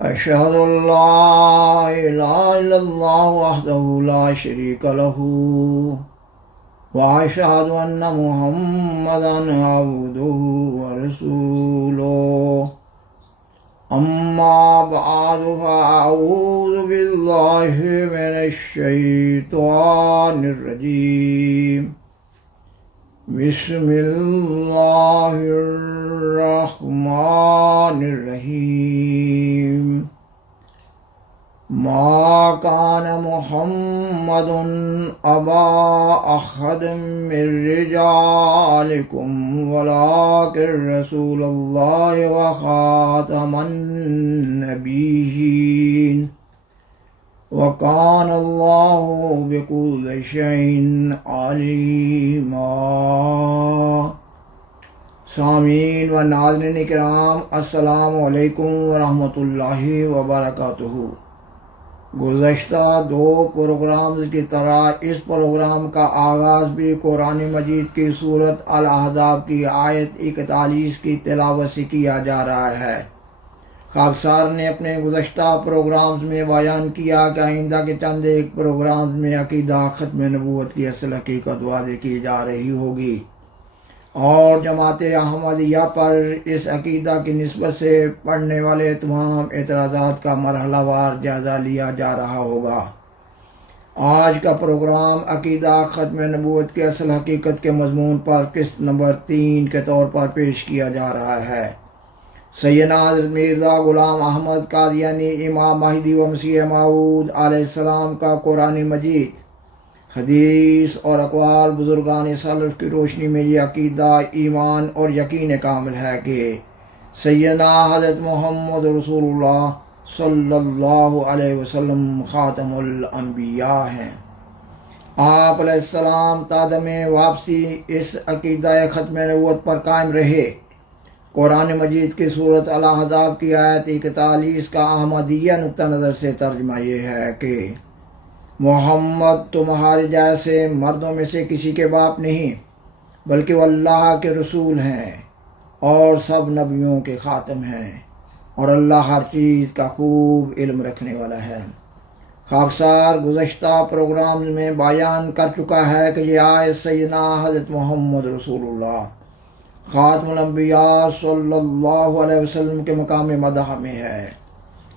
أشهد أن لا إله إلا الله وحده لا شريك له وأشهد أن محمدا عبده ورسوله أما بعد فأعوذ بالله من الشيطان الرجيم بسم الله الرحمن الرحيم ما كان محمد أبا أحد من رجالكم ولكن رسول الله وخاتم النبيين وكان الله بكل شيء عليما۔ سامعین و ناظرین کرام، السلام علیکم ورحمۃ اللہ وبرکاتہ۔ گزشتہ دو پروگرامز کی طرح اس پروگرام کا آغاز بھی قرآن مجید کی سورۃ الاحزاب کی آیت 41 کی تلاوت سے کیا جا رہا ہے۔ خاکسار نے اپنے گزشتہ پروگرامز میں بیان کیا کہ آئندہ کے چند ایک پروگرامز میں عقیدہ ختم نبوت کی اصل حقیقت واضح کی جا رہی ہوگی، اور جماعت احمدیہ پر اس عقیدہ کی نسبت سے پڑھنے والے تمام اعتراضات کا مرحلہ وار جائزہ لیا جا رہا ہوگا۔ آج کا پروگرام عقیدہ ختم نبوت کی اصل حقیقت کے مضمون پر قسط نمبر 3 کے طور پر پیش کیا جا رہا ہے۔ سیدنا حضرت مرزا غلام احمد قادیانی امام مہدی و مسیح موعود علیہ السلام کا قرآن مجید، حدیث اور اقوال بزرگان سلف کی روشنی میں یہ عقیدہ، ایمان اور یقین کامل ہے کہ سیدنا حضرت محمد رسول اللہ صلی اللہ علیہ وسلم خاتم الانبیاء ہیں۔ آپ علیہ السلام تادم واپسی اس عقیدہ ختم نبوت پر قائم رہے۔ قرآن مجید کی سورۃ الاحزاب کی آیت 41 کا احمدیہ نقطہ نظر سے ترجمہ یہ ہے کہ محمد تمہارے جیسے مردوں میں سے کسی کے باپ نہیں، بلکہ وہ اللہ کے رسول ہیں اور سب نبیوں کے خاتم ہیں، اور اللہ ہر چیز کا خوب علم رکھنے والا ہے۔ خاکسار گزشتہ پروگرام میں بیان کر چکا ہے کہ یہ آیت سیدنا حضرت محمد رسول اللہ خاتم الانبیاء صلی اللہ علیہ وسلم کے مقام مدح میں ہے۔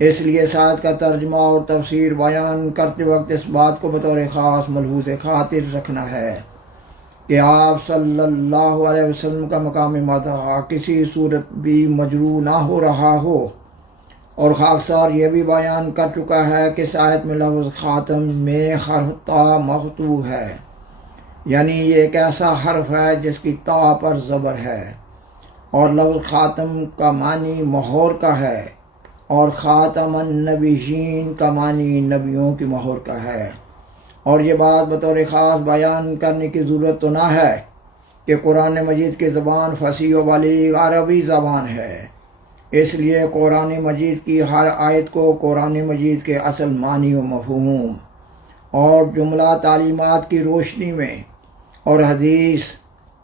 اس لیے اس آیت کا ترجمہ اور تفسیر بیان کرتے وقت اس بات کو بطور خاص ملحوظ خاطر رکھنا ہے کہ آپ صلی اللہ علیہ وسلم کا مقام مدح کسی صورت بھی مجروح نہ ہو رہا ہو، اور خاکسار یہ بھی بیان کر چکا ہے کہ اس آیت میں لفظ خاتم میں حرف تا مقطوع ہے، یعنی یہ ایک ایسا حرف ہے جس کی تا پر زبر ہے، اور لفظ خاتم کا معنی مہور کا ہے، اور خاتم النبیین کا معنی نبیوں کی مہر کا ہے۔ اور یہ بات بطور خاص بیان کرنے کی ضرورت تو نہ ہے کہ قرآن مجید کی زبان فصیح و بلیغ عربی زبان ہے، اس لیے قرآن مجید کی ہر آیت کو قرآن مجید کے اصل معنی و مفہوم اور جملہ تعلیمات کی روشنی میں، اور حدیث،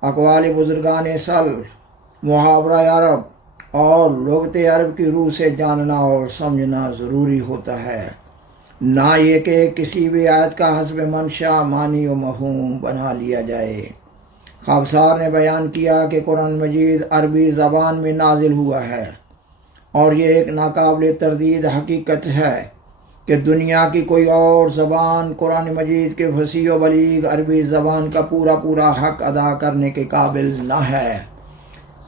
اقوال بزرگان سلف، محاورہ عرب اور لغت عرب کی روح سے جاننا اور سمجھنا ضروری ہوتا ہے، نہ یہ کہ کسی بھی آیت کا حسب منشا معنی و مفہوم بنا لیا جائے۔ خاکسار نے بیان کیا کہ قرآن مجید عربی زبان میں نازل ہوا ہے، اور یہ ایک ناقابل تردید حقیقت ہے کہ دنیا کی کوئی اور زبان قرآن مجید کے فصیح و بلیغ عربی زبان کا پورا حق ادا کرنے کے قابل نہ ہے۔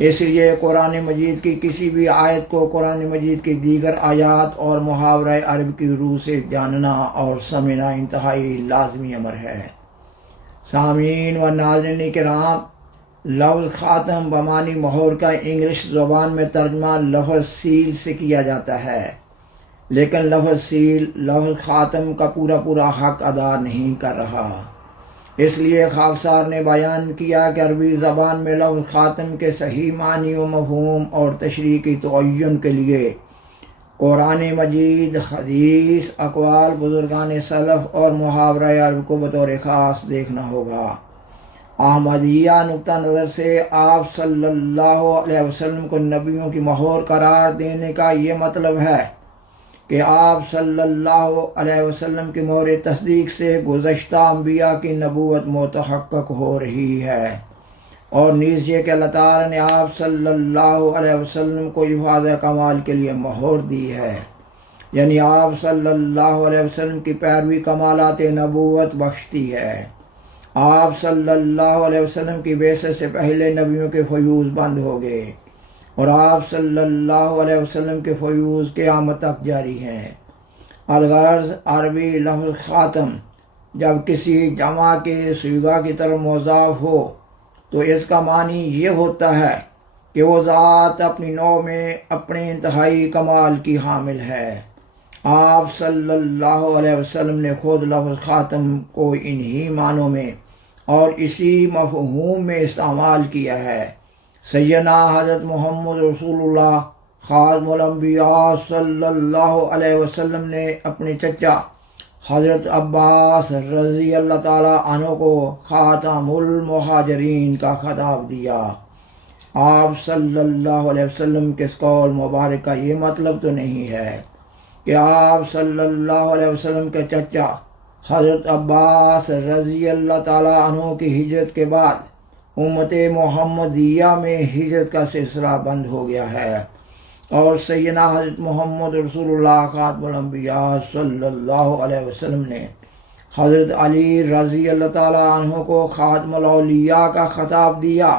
اس لیے قرآن مجید کی کسی بھی آیت کو قرآن مجید کی دیگر آیات اور محاورہ عرب کی روح سے جاننا اور سمجھنا انتہائی لازمی امر ہے۔ سامعین و ناظرین کرام، لفظ خاتم بمعنی مہر کا انگلش زبان میں ترجمہ لفظ سیل سے کیا جاتا ہے، لیکن لفظ سیل لفظ خاتم کا پورا حق ادا نہیں کر رہا۔ اس لیے خاکسار نے بیان کیا کہ عربی زبان میں لفظ خاتم کے صحیح معنی و مفہوم اور تشریح کی تعین کے لیے قرآن مجید، حدیث، اقوال بزرگان سلف اور محاورہ عرب کو بطور خاص دیکھنا ہوگا۔ احمدیہ نقطہ نظر سے آپ صلی اللہ علیہ وسلم کو نبیوں کی مہر قرار دینے کا یہ مطلب ہے کہ آپ صلی اللہ علیہ وسلم کی مہر تصدیق سے گزشتہ انبیاء کی نبوت متحقق ہو رہی ہے، اور نیز یہ کہ اللہ تعالیٰ نے آپ صلی اللہ علیہ وسلم کو افاظ کمال کے لیے مہر دی ہے، یعنی آپ صلی اللہ علیہ وسلم کی پیروی کمالات نبوت بخشتی ہے۔ آپ صلی اللہ علیہ وسلم کی بعثت سے پہلے نبیوں کے فیوز بند ہو گئے، اور آپ صلی اللہ علیہ وسلم کے فیوز قیامت تک جاری ہیں۔ الغرض عربی لفظ خاتم جب کسی جمع کے صیغہ کی طرف مضاف ہو تو اس کا معنی یہ ہوتا ہے کہ وہ ذات اپنی نوع میں اپنے انتہائی کمال کی حامل ہے۔ آپ صلی اللہ علیہ وسلم نے خود لفظ خاتم کو انہی معنوں میں اور اسی مفہوم میں استعمال کیا ہے۔ سیدنا حضرت محمد رسول اللہ خاتم الانبیاء صلی اللہ علیہ وسلم نے اپنے چچا حضرت عباس رضی اللہ تعالیٰ عنہ کو خاتم المہاجرین کا خطاب دیا۔ آپ صلی اللہ علیہ وسلم کے اس قول مبارک کا یہ مطلب تو نہیں ہے کہ آپ صلی اللہ علیہ وسلم کے چچا حضرت عباس رضی اللہ تعالیٰ عنہ کی ہجرت کے بعد امت محمدیہ میں ہجرت کا سلسلہ بند ہو گیا ہے، اور سیدنا حضرت محمد رسول اللہ خاتم الانبیاء صلی اللہ علیہ وسلم نے حضرت علی رضی اللہ تعالیٰ عنہ کو خاتم الاولیاء کا خطاب دیا۔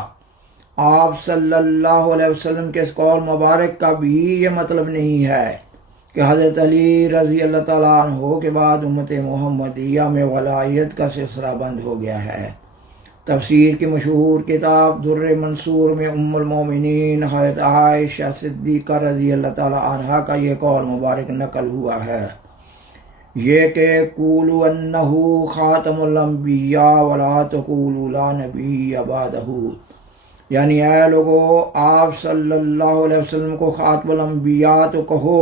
آپ صلی اللہ علیہ وسلم کے اس قول مبارک کا بھی یہ مطلب نہیں ہے کہ حضرت علی رضی اللہ تعالیٰ عنہ کے بعد امت محمدیہ میں ولایت کا سلسلہ بند ہو گیا ہے۔ تفسیر کی مشہور کتاب در منصور میں ام المومنین حضرت عائشہ صدیقہ رضی اللہ تعالیٰ عنہا کا یہ قول مبارک نقل ہوا ہے، یہ کہ قولوا انہ خاتم الانبیاء ولا تقولوا لا نبی بعدہ، یعنی اے لوگو آپ صلی اللہ علیہ وسلم کو خاتم الانبیاء تو کہو،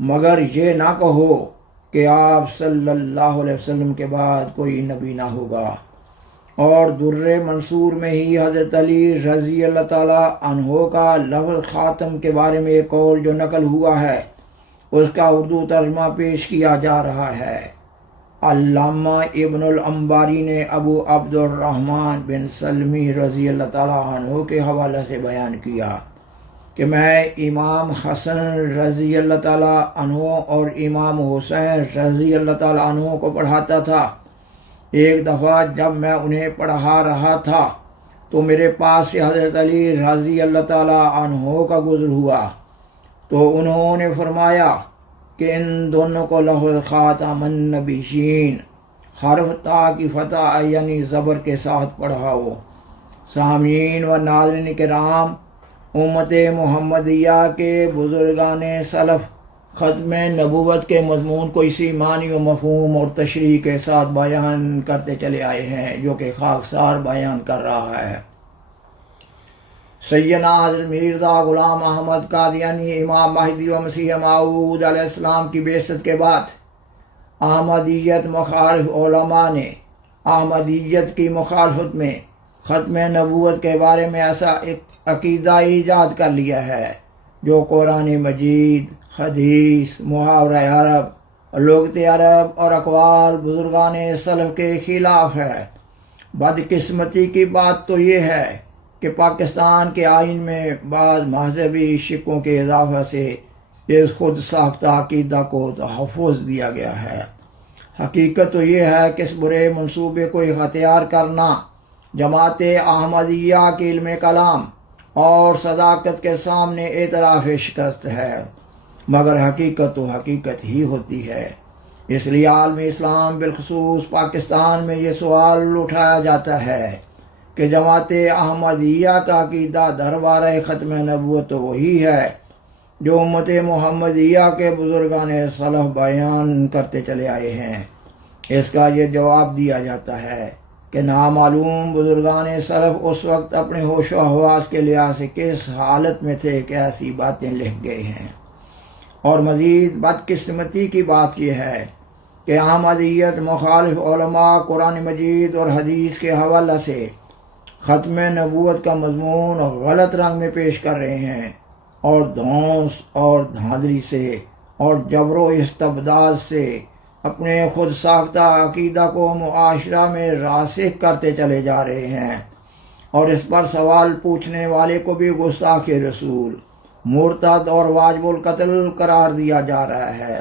مگر یہ نہ کہو کہ آپ صلی اللہ علیہ وسلم کے بعد کوئی نبی نہ ہوگا۔ اور در منصور میں ہی حضرت علی رضی اللہ تعالیٰ عنہ کا لفظ خاتم کے بارے میں ایک قول جو نقل ہوا ہے اس کا اردو ترجمہ پیش کیا جا رہا ہے۔ علامہ ابن الانباری نے ابو عبد الرحمن بن سلمی رضی اللہ تعالیٰ عنہ کے حوالے سے بیان کیا کہ میں امام حسن رضی اللہ تعالیٰ عنہ اور امام حسین رضی اللہ تعالیٰ عنہ کو پڑھاتا تھا۔ ایک دفعہ جب میں انہیں پڑھا رہا تھا تو میرے پاس سے حضرت علی رضی اللہ تعالیٰ عنہ کا گزر ہوا، تو انہوں نے فرمایا کہ ان دونوں کو لفظ خاتم النبیین حرف تا کی فتح یعنی زبر کے ساتھ پڑھاؤ۔ سامعین و ناظرین کرام، امت محمدیہ کے بزرگان سلف ختم نبوت کے مضمون کو اسی معنی و مفہوم اور تشریح کے ساتھ بیان کرتے چلے آئے ہیں جو کہ خاکسار بیان کر رہا ہے۔ سیدنا حضرت مرزا غلام احمد قادیانی امام مہدی و مسیح موعود علیہ السلام کی بعثت کے بعد احمدیت مخالف علماء نے احمدیت کی مخالفت میں ختم نبوت کے بارے میں ایسا ایک عقیدہ ایجاد کر لیا ہے جو قرآن مجید، حدیث، محاورہ عرب، لغت عرب اور اقوال بزرگان سلف کے خلاف ہے۔ بدقسمتی کی بات تو یہ ہے کہ پاکستان کے آئین میں بعض مذہبی شکوں کے اضافہ سے اس خود ساختہ عقیدہ کو تحفظ دیا گیا ہے۔ حقیقت تو یہ ہے کہ اس برے منصوبے کو اختیار کرنا جماعت احمدیہ کے علم کلام اور صداقت کے سامنے اعتراف شکست ہے، مگر حقیقت تو حقیقت ہی ہوتی ہے۔ اس لیے عالم اسلام بالخصوص پاکستان میں یہ سوال اٹھایا جاتا ہے کہ جماعت احمدیہ کا عقیدہ دربارہ ختم نبوت تو وہی ہے جو امت محمدیہ کے بزرگان سلف بیان کرتے چلے آئے ہیں۔ اس کا یہ جواب دیا جاتا ہے کہ نامعلوم بزرگان سلف اس وقت اپنے ہوش و حواس کے لحاظ سے کس حالت میں تھے کہ ایسی باتیں لکھ گئے ہیں۔ اور مزید بدقسمتی کی بات یہ ہے کہ احمدیت مخالف علماء قرآن مجید اور حدیث کے حوالہ سے ختم نبوت کا مضمون غلط رنگ میں پیش کر رہے ہیں اور دھونس اور دھاندلی سے اور جبر و استبداد سے اپنے خود ساختہ عقیدہ کو معاشرہ میں راسخ کرتے چلے جا رہے ہیں، اور اس پر سوال پوچھنے والے کو بھی گستاخ رسول، مرتد اور واجب القتل قرار دیا جا رہا ہے،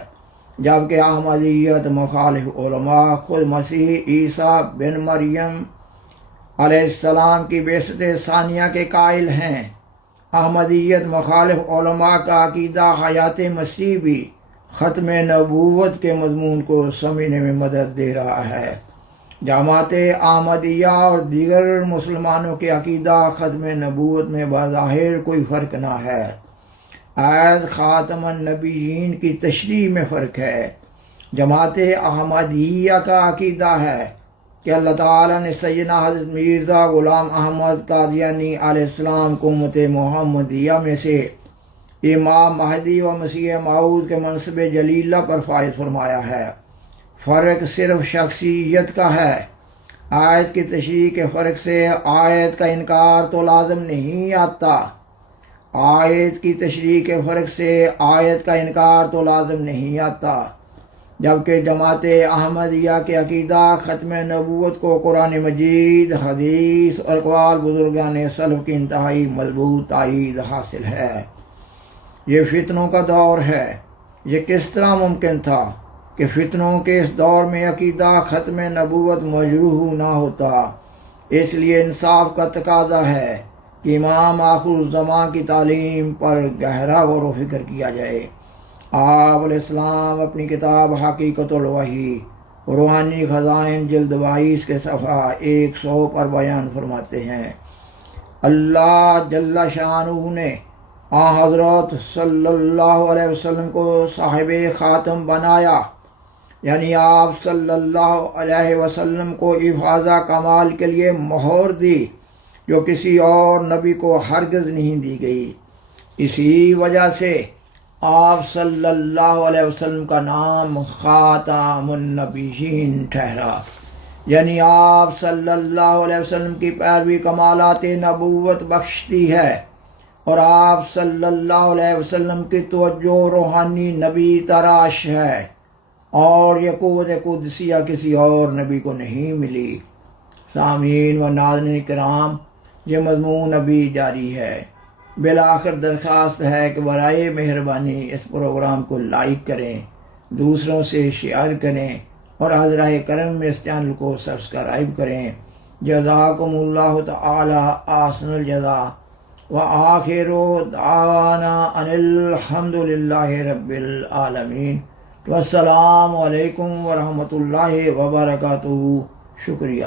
جبکہ احمدیت مخالف علماء خود مسیح عیسیٰ بن مریم علیہ السلام کی بعثت ثانیہ کے قائل ہیں۔ احمدیت مخالف علماء کا عقیدہ حیات مسیح بھی ختم نبوت کے مضمون کو سمجھنے میں مدد دے رہا ہے۔ جماعت احمدیہ اور دیگر مسلمانوں کے عقیدہ ختم نبوت میں بظاہر کوئی فرق نہ ہے، عید خاتم النبیین کی تشریح میں فرق ہے۔ جماعت احمدیہ کا عقیدہ ہے کہ اللہ تعالیٰ نے سیدنا حضرت مرزا غلام احمد قادیانی علیہ السلام کو امت محمدیہ میں سے امام مہدی و مسیح موعود کے منصب جلیلہ پر فائز فرمایا ہے۔ فرق صرف شخصیت کا ہے۔ آیت کی تشریح کے فرق سے آیت کا انکار تو لازم نہیں آتا۔ آیت کی تشریح کے فرق سے آیت کا انکار تو لازم نہیں آتا، جبکہ جماعت احمدیہ کے عقیدہ ختم نبوت کو قرآن مجید، حدیث اور اقوال بزرگان سلف کی انتہائی مضبوط تائید حاصل ہے۔ یہ فتنوں کا دور ہے۔ یہ کس طرح ممکن تھا کہ فتنوں کے اس دور میں عقیدہ ختم نبوت مجروح نہ ہوتا؟ اس لیے انصاف کا تقاضا ہے کہ امام آخر الزمان کی تعلیم پر گہرا غور و فکر کیا جائے۔ آپ علیہ السلام اپنی کتاب حقیقت الوحی روحانی خزائن جلد 22 کے صفحہ 100 پر بیان فرماتے ہیں، اللہ جل شانہ نے حضرت صلی اللہ علیہ وسلم کو صاحب خاتم بنایا، یعنی آپ صلی اللہ علیہ وسلم کو افاضہ کمال کے لیے مہر دی، جو کسی اور نبی کو ہرگز نہیں دی گئی۔ اسی وجہ سے آپ صلی اللہ علیہ وسلم کا نام خاتم النبیین ٹھہرا، یعنی آپ صلی اللہ علیہ وسلم کی پیروی کمالات نبوت بخشتی ہے، اور آپ صلی اللہ علیہ وسلم کی توجہ روحانی نبی تراش ہے، اور یہ قوت قدسیہ کسی اور نبی کو نہیں ملی۔ سامعین و ناظرین کرام، یہ مضمون ابھی جاری ہے۔ بالآخر درخواست ہے کہ برائے مہربانی اس پروگرام کو لائک کریں، دوسروں سے شیئر کریں، اور حضرہ کرم میں اس چینل کو سبسکرائب کریں۔ جزاکم اللہ تعالی احسن الجزا، وآخر دعوانا ان الحمد للہ رب العالمین، والسلام علیکم ورحمۃ اللہ وبرکاتہ۔ شکریہ۔